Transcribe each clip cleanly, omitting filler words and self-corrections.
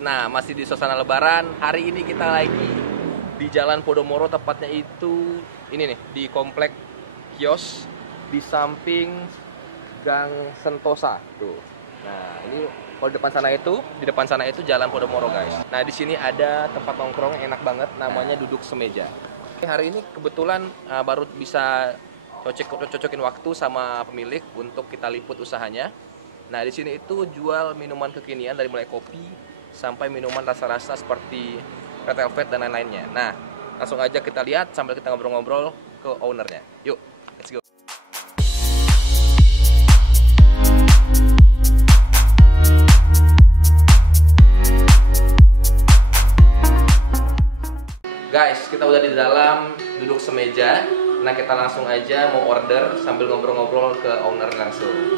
nah masih di suasana lebaran. Hari ini kita lagi di Jalan Podomoro, tepatnya itu ini nih, di komplek kios di samping Gang Sentosa tuh. Nah, ini kalau di depan sana itu Jalan Podomoro, guys. Nah, di sini ada tempat nongkrong enak banget, namanya Duduk Semeja. Hari ini kebetulan baru bisa cocokin waktu sama pemilik untuk kita liput usahanya. Nah, di sini itu jual minuman kekinian dari mulai kopi sampai minuman rasa-rasa seperti red velvet dan lain-lainnya. Nah, langsung aja kita lihat sambil kita ngobrol-ngobrol ke ownernya. Yuk, let's go. Guys, kita udah di dalam Duduk Semeja. Nah, kita langsung aja mau order sambil ngobrol-ngobrol ke owner langsung.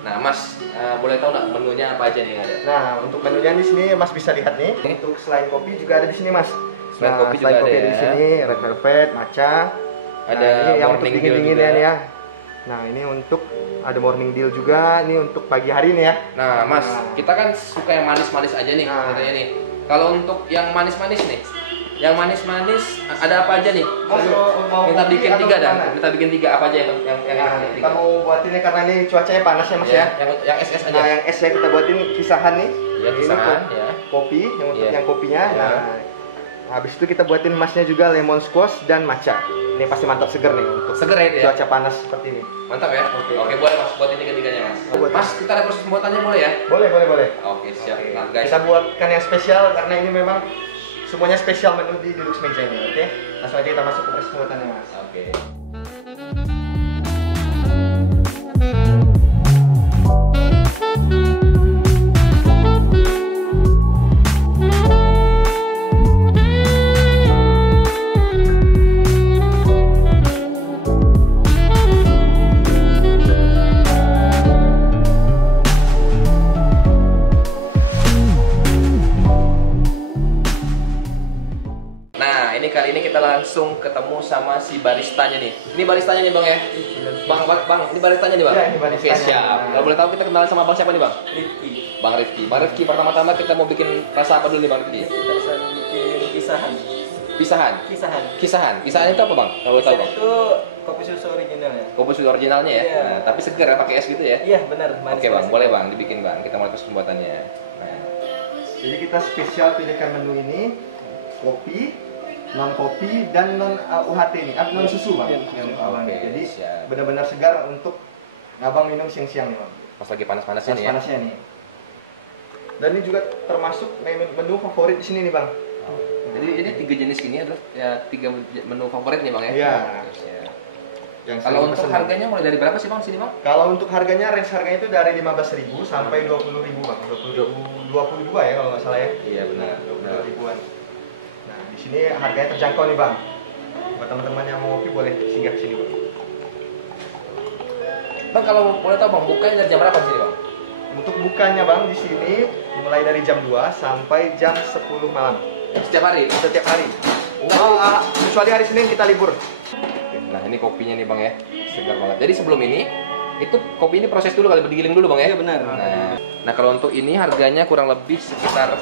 Nah, Mas, boleh tahu nggak menunya apa aja nih yang ada? Nah, untuk menunya di sini Mas bisa lihat nih. Untuk selain kopi juga ada di sini, Mas. Selain kopi juga ada kopi ya. Di sini red velvet, matcha. Ada ini yang untuk morning deal dingin-dinginan juga. ya. Nah, ini untuk ada morning deal juga. Ini untuk pagi hari nih ya. Nah, Mas, kita kan suka yang manis-manis aja nih, katanya nih. Kalau untuk yang manis-manis nih, yang manis-manis ada apa aja nih? Mas mau Kita kopi bikin atau 3 dah. gimana? Kita bikin 3 apa aja yang Nah, tiga? kita mau buatin ya karena ini cuacanya panas ya, Mas ya. Yang SS aja. Nah, yang es ya kita buatin kisahan nih. Ya, kisahan, Ini ya. kopi yang untuk Iya. yang kopinya. Iya. Nah, habis itu kita buatin masnya juga lemon squash dan matcha. Ini pasti mantap seger nih untuk Seger ya, itu ya? cuaca panas seperti ini. Mantap ya? Oke. Oke, boleh Mas, buatin 3-3-nya, Mas. Buat. Mas, kita lihat proses pembuatannya boleh ya? Boleh. Oke, siap. Oke. Nah, guys. Kita buatkan yang spesial karena ini memang semuanya spesial menu di Duduk Semeja ini, oke? Langsung aja kita masuk ke proses pembuatannya, Mas. Oke. Nah, kali ini kita langsung ketemu sama si baristanya nih. Ini baristanya nih, Bang ya? Bang, ini baristanya nih, Bang? Iya, ini baristanya. Oke, siap. Kalau boleh tahu kita kenalan sama Bang siapa nih, Bang? Rifki. Bang Rifki, pertama-tama kita mau bikin rasa apa dulu nih, Bang Rifki? Kita bisa bikin kisahan. Kisahan itu apa, Bang? Kalau boleh tahu, Kisahan Bang? itu kopi susu original ya. Kopi susu originalnya ya? Iya. Nah, tapi segar ya, pakai es gitu ya? Iya benar. Oke, Bang, boleh, Bang, dibikin, Bang. Kita mulai proses pembuatannya. Nah, Jadi kita spesial pilihkan menu ini kopi, non kopi dan non UHT nih, non susu, Bang. Yang abang. Oke, Jadi siap. benar-benar segar untuk abang minum siang-siang nih, Bang. pas lagi panas-panasnya nih ya? Panas-panasnya nih. Dan ini juga termasuk menu favorit di sini nih, Bang. Jadi ini 3 jenis ini adalah ya 3 menu favorit nih, Bang ya? Iya. Ya. Yang Kalau sering untuk pesen. harganya mulai dari berapa sih, Bang, sini, Bang? Kalau untuk harganya, range harganya itu dari 15.000 sampai 20.000, Bang. 22 ya kalau nggak salah ya. Iya, benar. 22 ribuan. Nah, di sini harganya terjangkau nih, Bang. Buat teman-teman yang mau kopi boleh singgah ke sini, Bang. Bang, kalau boleh tahu, Bang, bukanya dari jam berapa sini, Bang? Untuk bukanya, Bang, di sini mulai dari jam 2 sampai jam 10 malam. Setiap hari? Setiap hari. Enggak. Kecuali hari Senin kita libur. Nah, ini kopinya nih, Bang ya. Segar banget. Jadi sebelum ini itu kopi ini proses dulu kali, bergiling dulu, Bang ya? Iya benar. Nah, kalau untuk ini harganya kurang lebih sekitar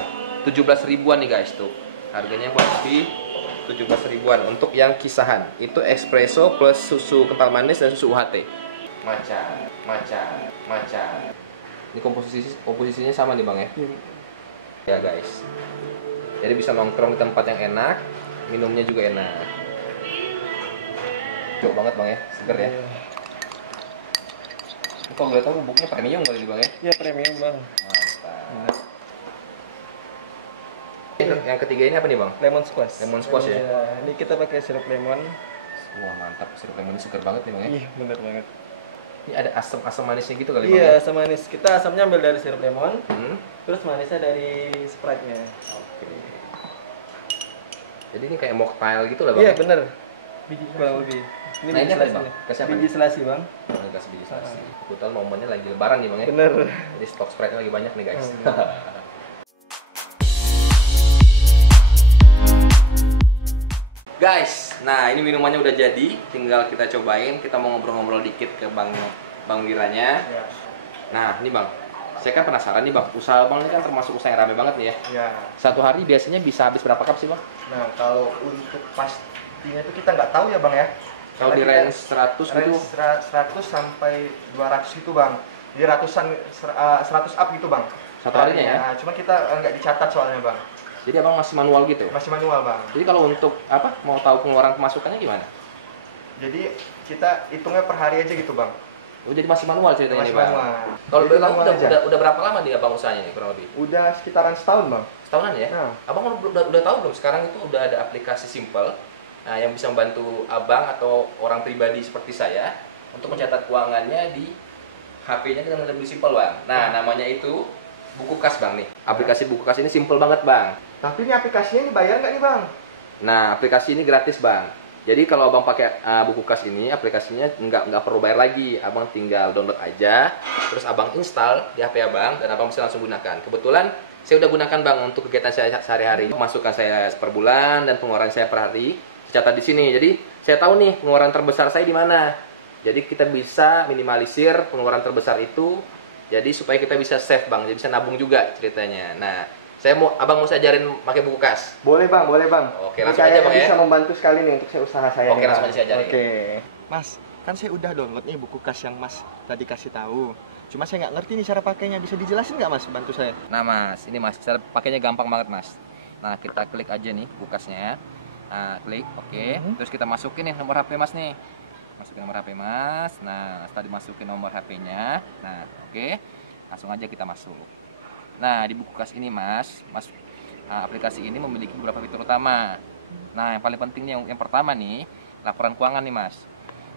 17 ribuan nih, guys, tuh. Harganya kurang lebih 17 ribuan untuk yang kisahan. Itu espresso plus susu kental manis dan susu UHT. Matcha. Ini komposisinya sama nih, Bang ya. Ya, guys. Jadi bisa nongkrong di tempat yang enak, minumnya juga enak. Cocok banget, Bang ya, seger ya. Ini kalau boleh tahu bubuknya premium kali ini, Bang ya. Iya premium bang. Mantap. Yang ketiga ini apa nih, Bang? Lemon squash. Lemon squash ya? Iya, ini kita pakai sirup lemon. Wah, mantap. Sirup lemon ini seger banget nih, Bang ya. Iya benar banget. Ini ada asam manisnya gitu kali, Bang Iya ya. asam manis. Kita asamnya ambil dari sirup lemon. Hmm. Terus manisnya dari Sprite-nya. Oke. Jadi ini kayak mocktail gitu lah, Bang. Iya benar. Kurang lebih. Nah, ini apa nih, Bang? Kasih apa Biji nih? selasi bang. Kasih biji selasi. Kebetulan momennya lagi lebaran nih, Bang ya. Bener. Jadi stok Sprite-nya lagi banyak nih, guys. Guys, nah ini minumannya udah jadi, tinggal kita cobain. Kita mau ngobrol-ngobrol dikit ke Bang Wiranya. Ya. Nah, ini, Bang, saya kan penasaran nih bang, usaha bang ini kan termasuk usaha yang rame banget nih ya. Ya. Satu hari biasanya bisa habis berapa cup sih bang? Nah, kalau untuk pastinya itu kita nggak tahu ya bang ya. Kalau di Karena range 100 range gitu? 100 sampai 200 itu bang. Jadi ratusan, 100 up gitu bang. Satu harinya ya? Nah, cuma kita nggak dicatat soalnya bang. Jadi abang masih manual gitu? Masih manual bang. Jadi kalau untuk apa, mau tahu pengeluaran pemasukannya gimana? Jadi kita hitungnya per hari aja gitu bang. Oh jadi masih manual ceritanya Masih nih bang? manual. Kalau Jadi boleh tahu manual aja. udah berapa lama nih abang usahanya nih kurang lebih? Udah sekitaran setahun bang. Setahunan ya? Nah. Abang udah tahu belum sekarang itu udah ada aplikasi simple yang bisa membantu abang atau orang pribadi seperti saya untuk mencatat keuangannya di HP-nya dengan lebih simpel bang. Nah namanya itu buku kas bang nih. Aplikasi buku kas ini simple banget bang. Tapi ini aplikasinya dibayar nggak nih bang? Nah aplikasi ini gratis bang. Jadi kalau abang pakai buku kas ini, aplikasinya nggak perlu bayar lagi. Abang tinggal download aja, terus abang install di HP abang dan abang bisa langsung gunakan. Kebetulan saya udah gunakan bang untuk kegiatan saya sehari-hari. Masukan saya per bulan dan pengeluaran saya per hari dicatat di sini. Jadi saya tahu nih pengeluaran terbesar saya di mana. Jadi kita bisa minimalisir pengeluaran terbesar itu. Jadi supaya kita bisa save bang, jadi bisa nabung juga ceritanya. Nah, abang mau saya ajarin pakai buku kas. Boleh bang, boleh bang. Oke, Ini langsung aja bang ya. bisa membantu sekali nih untuk usaha saya. Oke, nih, langsung Bang. aja saya ajarin. Oke. Mas, kan saya udah download nih buku kas yang mas tadi kasih tahu. Cuma saya nggak ngerti nih cara pakainya. Bisa dijelasin nggak mas? Bantu saya. Nah mas, ini mas, cara pakainya gampang banget mas. Nah kita klik aja nih buku kasnya. Nah klik, oke. Terus kita masukin nih nomor HP mas nih. Masukin nomor HP mas. Nah setelah dimasukin nomor HP-nya, nah oke. Langsung aja kita masuk. Nah di buku kas ini mas, aplikasi ini memiliki beberapa fitur utama. Nah yang paling penting yang pertama nih, laporan keuangan nih mas.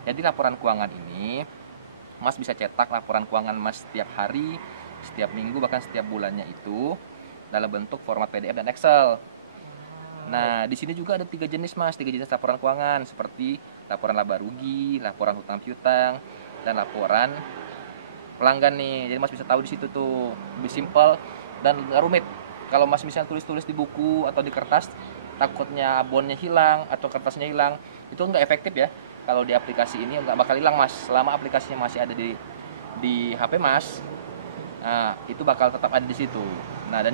Jadi laporan keuangan ini mas bisa cetak laporan keuangan mas setiap hari, setiap minggu, bahkan setiap bulannya itu dalam bentuk format PDF dan Excel. Nah di sini juga ada 3 jenis mas, 3 jenis laporan keuangan seperti laporan laba rugi, laporan hutang piutang, dan laporan pelanggan nih. Jadi mas bisa tahu di situ tuh, lebih simpel dan nggak rumit. Kalau mas misalnya tulis-tulis di buku atau di kertas, takutnya abonnya hilang atau kertasnya hilang, itu nggak efektif ya. Kalau di aplikasi ini nggak bakal hilang mas, selama aplikasinya masih ada di HP mas, nah, itu bakal tetap ada di situ. Nah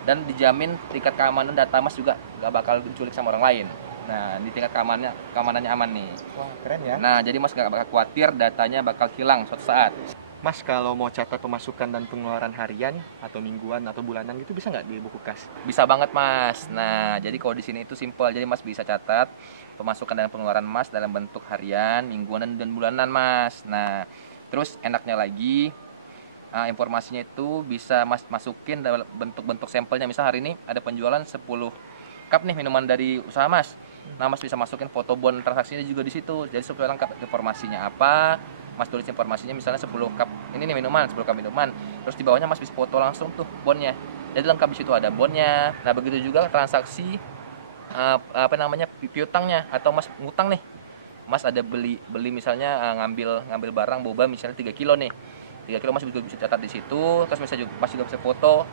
dan dijamin tingkat keamanan data mas juga nggak bakal diculik sama orang lain. Nah di tingkat keamanannya aman nih. Wah keren ya. Nah jadi mas nggak bakal khawatir datanya bakal hilang suatu saat. Mas kalau mau catat pemasukan dan pengeluaran harian atau mingguan atau bulanan gitu bisa nggak di buku kas? Bisa banget mas. Nah jadi kalau di sini itu simpel, jadi mas bisa catat pemasukan dan pengeluaran mas dalam bentuk harian, mingguan dan bulanan mas. Nah terus enaknya lagi informasinya itu bisa mas masukin dalam bentuk-bentuk sampelnya. Misal hari ini ada penjualan 10 cup nih minuman dari usaha mas. Nah mas bisa masukin foto bon transaksinya juga di situ. Jadi supaya lengkap informasinya apa. Mas tulis informasinya misalnya 10 cup ini nih minuman, 10 cup minuman. Terus di bawahnya mas bisa foto langsung tuh bonnya. Jadi lengkap di situ ada bonnya. Nah begitu juga transaksi piutangnya atau mas ngutang nih. Mas ada beli misalnya ngambil barang boba misalnya 3 kilo nih. 3 kilo mas bisa catat di situ. Terus mas juga bisa foto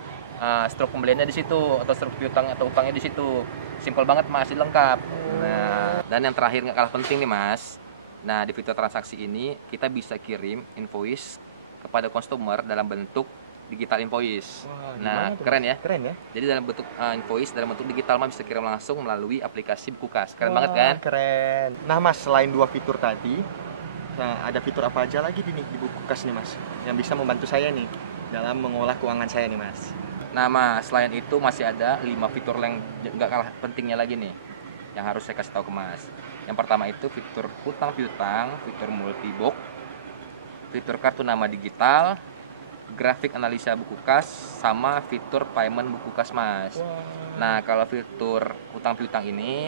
struk pembeliannya di situ atau struk piutangnya atau utangnya di situ. Simpel banget mas, lengkap. Nah dan yang terakhir nggak kalah penting nih mas. Nah di fitur transaksi ini kita bisa kirim invoice kepada customer dalam bentuk digital invoice. Wah, nah tuh, keren mas? ya. Keren ya. Jadi dalam bentuk invoice dalam bentuk digital mah bisa kirim langsung melalui aplikasi buku kas. Keren banget kan? Keren. Nah mas, selain 2 fitur tadi, nah ada fitur apa aja lagi nih di buku kas nih mas, yang bisa membantu saya nih dalam mengolah keuangan saya nih mas? Nah mas, selain itu masih ada 5 fitur yang nggak kalah pentingnya lagi nih, yang harus saya kasih tahu ke mas. Yang pertama itu fitur hutang piutang, fitur multibox, fitur kartu nama digital, grafik analisa buku kas, sama fitur payment buku kas mas. Nah kalau fitur hutang piutang ini,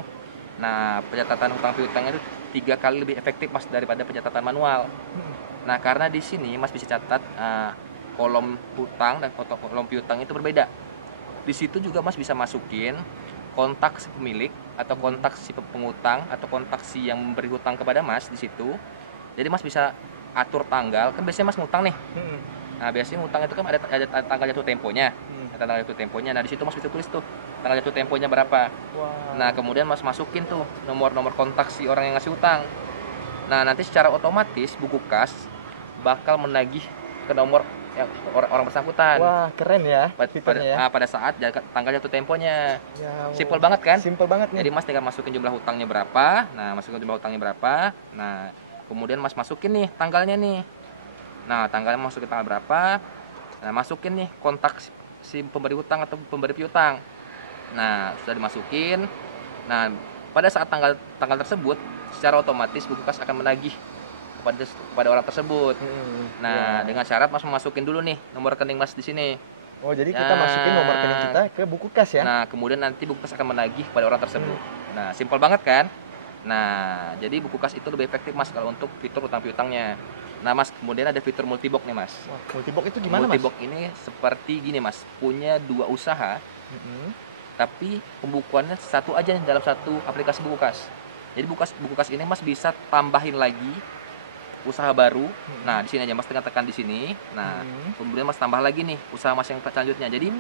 nah pencatatan hutang piutang itu 3 kali lebih efektif mas daripada pencatatan manual. Nah karena di sini mas bisa catat kolom hutang dan kolom piutang itu berbeda. Di situ juga mas bisa masukin kontak si pemilik atau kontak si pengutang atau kontak si yang memberi hutang kepada mas di situ. Jadi mas bisa atur tanggal, kan biasanya mas ngutang nih. Nah biasanya ngutang itu kan ada tanggal jatuh temponya. Ada tanggal jatuh temponya. Nah di situ mas bisa tulis tuh tanggal jatuh temponya berapa. Nah kemudian mas masukin tuh nomor kontak si orang yang ngasih hutang. Nah nanti secara otomatis buku kas bakal menagih ke nomor orang bersangkutan. Wah, keren ya Pada, fiturnya ya. pada saat tanggal jatuh temponya. Ya, Simpel banget kan? Simpel banget nih. Jadi Mas tinggal masukin jumlah hutangnya berapa. Nah, masukin jumlah hutangnya berapa. Nah, kemudian Mas masukin nih tanggalnya nih. Nah, tanggalnya masukin tanggal berapa. Nah, masukin nih kontak si pemberi hutang atau pemberi piutang. Nah, sudah dimasukin. Nah, pada saat tanggal tersebut, secara otomatis Bukukas akan menagih kepada orang tersebut. Nah, dengan syarat Mas masukin dulu nih nomor rekening Mas di sini. Oh, jadi kita masukin nomor rekening kita ke Bukukas ya. Nah, kemudian nanti Bukukas akan menagih kepada orang tersebut. Nah, simpel banget kan? Nah, jadi Bukukas itu lebih efektif Mas kalau untuk fitur utang piutangnya. Nah, Mas, kemudian ada fitur multibox nih, Mas. Wah, multibox itu gimana, Multibox ini seperti gini, Mas. Punya 2 usaha, tapi pembukuannya satu aja nih dalam satu aplikasi Bukukas. Jadi Bukukas ini Mas bisa tambahin lagi usaha baru. Nah, di sini aja Mas tinggal tekan di sini. Nah, kemudian Mas tambah lagi nih usaha Mas yang selanjutnya. Jadi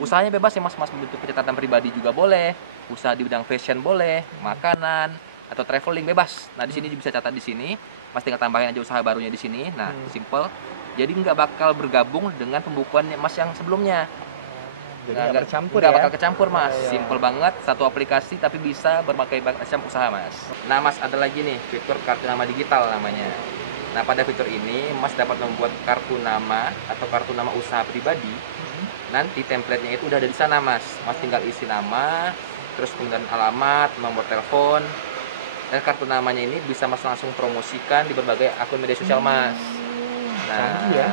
usahanya bebas ya Mas. Mas bentuk pencatatan pribadi juga boleh, usaha di bidang fashion boleh, makanan atau traveling bebas. Nah, di sini bisa catat di sini. Mas tinggal tambahin aja usaha barunya di sini. Nah, simple. Jadi nggak bakal bergabung dengan pembukuan Mas yang sebelumnya. Jadi Nah, nggak bercampur nggak ya. bakal kecampur Mas. Iya. Simple banget, satu aplikasi tapi bisa berbagai macam usaha Mas. Nah Mas, ada lagi nih fitur kartu nama digital namanya. Nah, pada fitur ini Mas dapat membuat kartu nama atau kartu nama usaha pribadi. Nanti template-nya itu udah ada di sana Mas. Mas tinggal isi nama, terus kemudian alamat, nomor telepon. Dan kartu namanya ini bisa Mas langsung promosikan di berbagai akun media sosial Mas. Nah, canggih ya.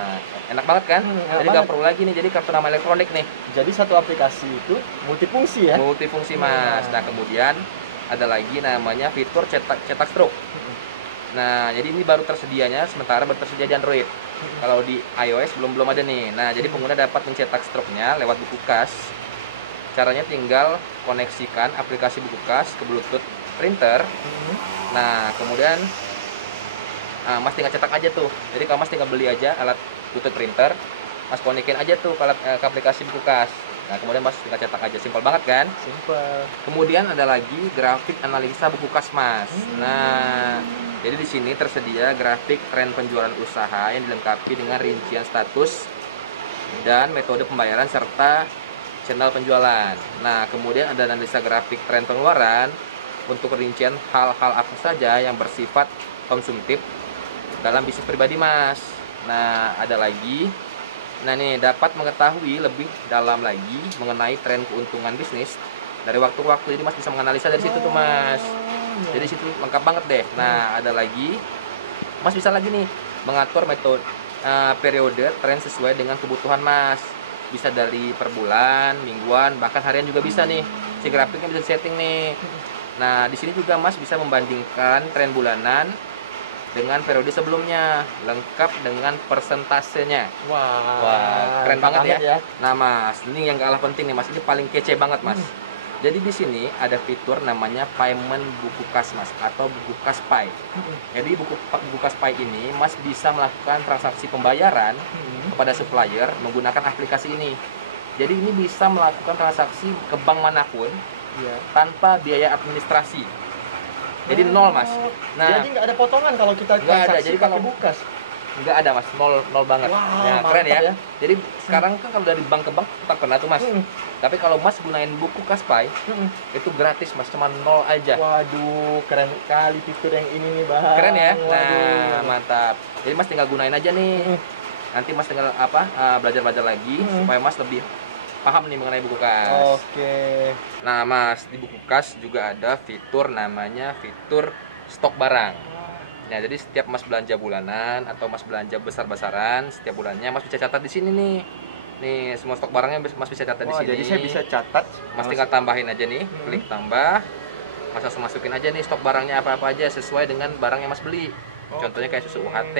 enak banget kan? Enak Jadi banget. nggak perlu lagi nih jadi kartu nama elektronik nih. Jadi satu aplikasi itu multifungsi ya. Multifungsi Mas. Nah, kemudian ada lagi namanya fitur cetak stroke. Nah, jadi ini baru tersedianya, sementara baru tersedia di Android. Kalau di iOS belum ada nih. Nah, jadi pengguna dapat mencetak stroke-nya lewat Bukukas. Caranya tinggal koneksikan aplikasi Bukukas ke Bluetooth printer. Nah, kemudian Mas tinggal cetak aja tuh. Jadi kalau Mas tinggal beli aja alat Bluetooth printer, Mas konekin aja tuh ke aplikasi Bukukas. Nah, kemudian Mas tinggal cetak aja. Simpel banget kan? Simpel. Kemudian ada lagi grafik analisa Bukukas Mas. Nah, jadi di sini tersedia grafik tren penjualan usaha yang dilengkapi dengan rincian status dan metode pembayaran serta channel penjualan. Nah, kemudian ada analisa grafik tren pengeluaran untuk rincian hal-hal apa saja yang bersifat konsumtif dalam bisnis pribadi Mas. Nah, ada lagi. Nah, nih dapat mengetahui lebih dalam lagi mengenai tren keuntungan bisnis dari waktu ke waktu. Jadi Mas bisa menganalisa dari situ tuh Mas. Jadi situ lengkap banget deh. Nah, ada lagi. Mas bisa lagi nih mengatur metode periode tren sesuai dengan kebutuhan Mas. Bisa dari per bulan, mingguan, bahkan harian juga bisa nih. Si grafiknya bisa setting nih. Nah, di sini juga Mas bisa membandingkan tren bulanan dengan periode sebelumnya, lengkap dengan persentasenya. Wah, keren banget ya. Nah Mas, ini yang gak kalah penting nih Mas, ini paling kece banget Mas. Jadi di sini ada fitur namanya Payment Bukukas Mas, atau Bukukas Pay. Jadi Bukukas Pay ini Mas bisa melakukan transaksi pembayaran kepada supplier menggunakan aplikasi ini. Jadi ini bisa melakukan transaksi ke bank manapun tanpa biaya administrasi. Jadi nol Mas. Nah, jadi nggak ada potongan kalau kita nggak ada. transaksi Jadi kalau pakai Bukas. nggak ada Mas, nol banget. Wah, Nah, keren mantap ya. Jadi sekarang kan kalau dari bank ke bank tetap kena tuh Mas. Tapi kalau Mas gunain Bukukas Pay itu gratis Mas, cuma nol aja. Waduh, keren kali fitur yang ini nih, Bang. Keren ya. Nah, Waduh. mantap. Jadi Mas tinggal gunain aja nih. Nanti Mas tinggal belajar lagi supaya Mas lebih paham nih mengenai Bukukas. Oke. Nah Mas, di Bukukas juga ada fitur namanya fitur stok barang. Nah, jadi setiap Mas belanja bulanan atau Mas belanja besar-besaran setiap bulannya Mas bisa catat di sini nih. Nih, semua stok barangnya Mas bisa catat di Wah, sini. jadi saya bisa catat. Mas tinggal tambahin aja nih, klik tambah. Mas langsung masukin aja nih stok barangnya apa-apa aja sesuai dengan barang yang Mas beli. Contohnya kayak susu UHT,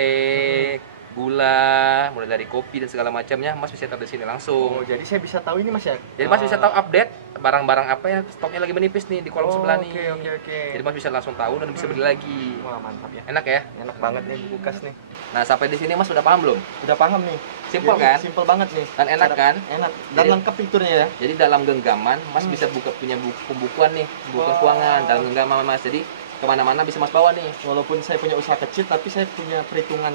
gula, mulai dari kopi dan segala macamnya Mas bisa catat di sini langsung. Oh, jadi saya bisa tahu ini Mas ya. Jadi Mas bisa tahu update barang-barang apa yang stoknya lagi menipis nih di kolom sebelah nih. Oke. Jadi Mas bisa langsung tahu dan bisa beli lagi. Wah, mantap ya. Enak ya? Enak banget nih Bukukas nih. Nah, sampai di sini Mas udah paham belum? Udah paham nih. Simpel Jadi, kan? Simpel banget nih. Dan enak kan? Enak. Dan Jadi- lengkap fiturnya ya. Jadi dalam genggaman Mas bisa punya pembukuan nih, pembukuan Wah. keuangan dalam genggaman Mas. Jadi kemana-mana bisa Mas bawa nih. Walaupun saya punya usaha kecil, tapi saya punya perhitungan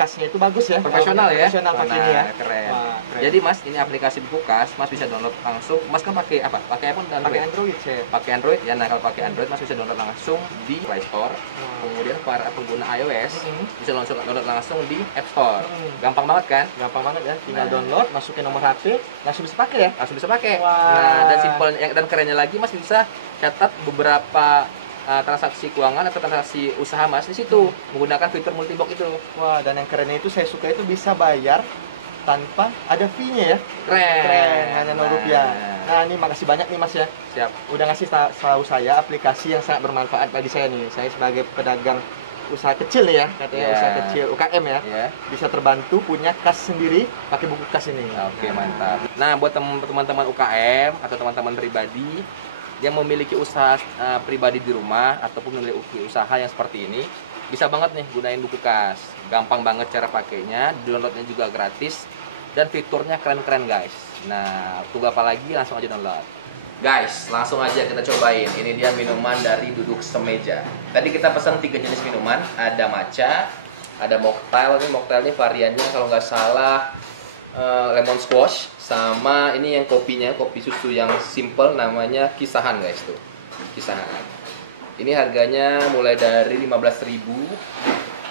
kasnya itu bagus ya. Profesional ya. Profesional pakai ini ya. Keren. Wah, keren. Jadi Mas, ini aplikasi buku kas, Mas bisa download langsung. Mas kan pakai apa? Pakai iPhone dan pakai Android? Android saya. Pakai Android ya. Nah, kalau pakai Android Mas bisa download langsung di Play Store. Kemudian para pengguna iOS bisa langsung download langsung di App Store. Gampang banget kan? Gampang banget ya, tinggal Nah. download, masukin nomor HP, langsung bisa pakai ya. Langsung bisa pakai. Wah. Nah, dan simpel dan kerennya lagi Mas bisa catat beberapa transaksi keuangan atau transaksi usaha Mas di situ menggunakan fitur multibox itu. Wah, dan yang kerennya itu saya suka itu bisa bayar tanpa ada fee-nya ya. Keren. Keren, hanya 0 rupiah. Nah, ini makasih banyak nih Mas ya. Siap. Udah ngasih tahu saya aplikasi yang sangat bermanfaat bagi saya nih. Saya sebagai pedagang usaha kecil nih ya, katanya Yeah. usaha kecil UKM ya. Ya. Bisa terbantu punya kas sendiri pakai buku kas ini. Oke, mantap. Nah, buat teman-teman UKM atau teman-teman pribadi yang memiliki usaha pribadi di rumah ataupun memiliki usaha yang seperti ini, bisa banget nih gunain buku kas. Gampang banget cara pakainya, downloadnya juga gratis, dan fiturnya keren-keren guys. Nah, tunggu apa lagi? Langsung aja download. Guys, langsung aja kita cobain. Ini dia minuman dari Duduk Semeja. Tadi kita pesan 3 jenis minuman. Ada matcha, ada mocktail. Ini mocktail ini variannya kalau nggak salah lemon squash, sama ini yang kopinya, kopi susu yang simple namanya Kisahan guys tuh. Kisahan. Ini harganya mulai dari 15.000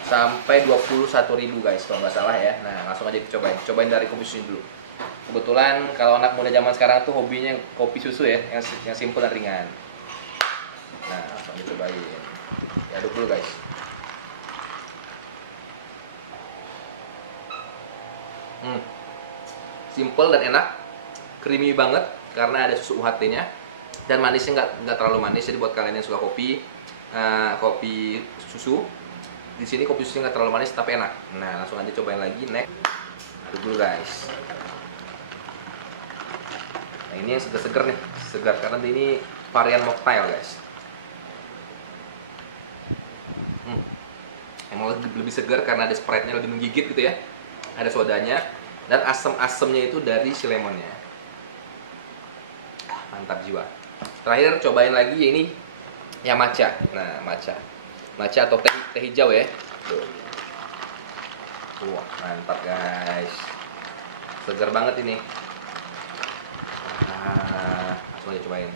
sampai 21.000 guys kalau nggak salah ya. Nah, langsung aja cobain. Cobain dari kopi susu dulu. Kebetulan kalau anak muda zaman sekarang tuh hobinya kopi susu ya, yang simple dan ringan. Nah, langsung dicobain. Aduk dulu guys. Simple dan enak, creamy banget karena ada susu UHT-nya, dan manisnya nggak terlalu manis. Jadi buat kalian yang suka kopi, kopi susu, di sini kopi susunya nggak terlalu manis tapi enak. Nah, langsung aja cobain lagi. Next, aduk dulu guys. Nah, ini yang segar-segar nih, segar karena ini varian mocktail guys. Emang lebih segar karena ada Sprite-nya lebih menggigit gitu ya. Ada sodanya dan asam-asamnya itu dari si lemonnya. Mantap jiwa. Terakhir cobain lagi ini yang matcha. Nah, matcha atau teh hijau ya. Tuh. Wah, mantap guys. Segar banget ini. Langsung aja cobain.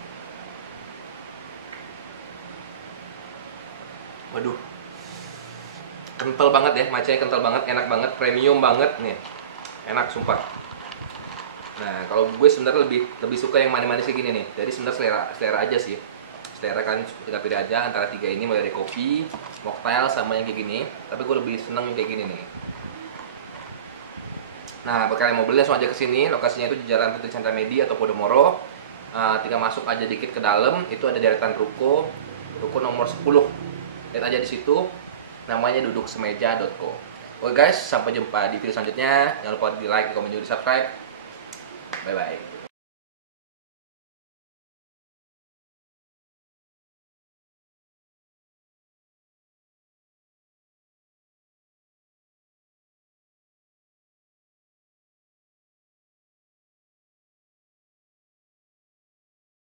Waduh, kental banget ya, matchanya kental banget, enak banget, premium banget nih, enak sumpah. Nah, kalau gue sebenarnya lebih suka yang manis-manis kayak gini nih. Jadi sebenarnya selera aja sih. Selera kan tinggal pilih aja antara 3 ini, mulai dari kopi, mocktail sama yang kayak gini. Tapi gue lebih seneng yang kayak gini nih. Nah, buat kalian mau beli langsung aja ke sini. Lokasinya itu di Jalan Putri Chandramedi atau Podomoro. Tinggal masuk aja dikit ke dalam, itu ada deretan ruko nomor 10. Lihat aja di situ. Namanya duduksemeja.co. Oke guys, sampai jumpa di video selanjutnya. Jangan lupa di like, di komen, juga di subscribe. Bye bye.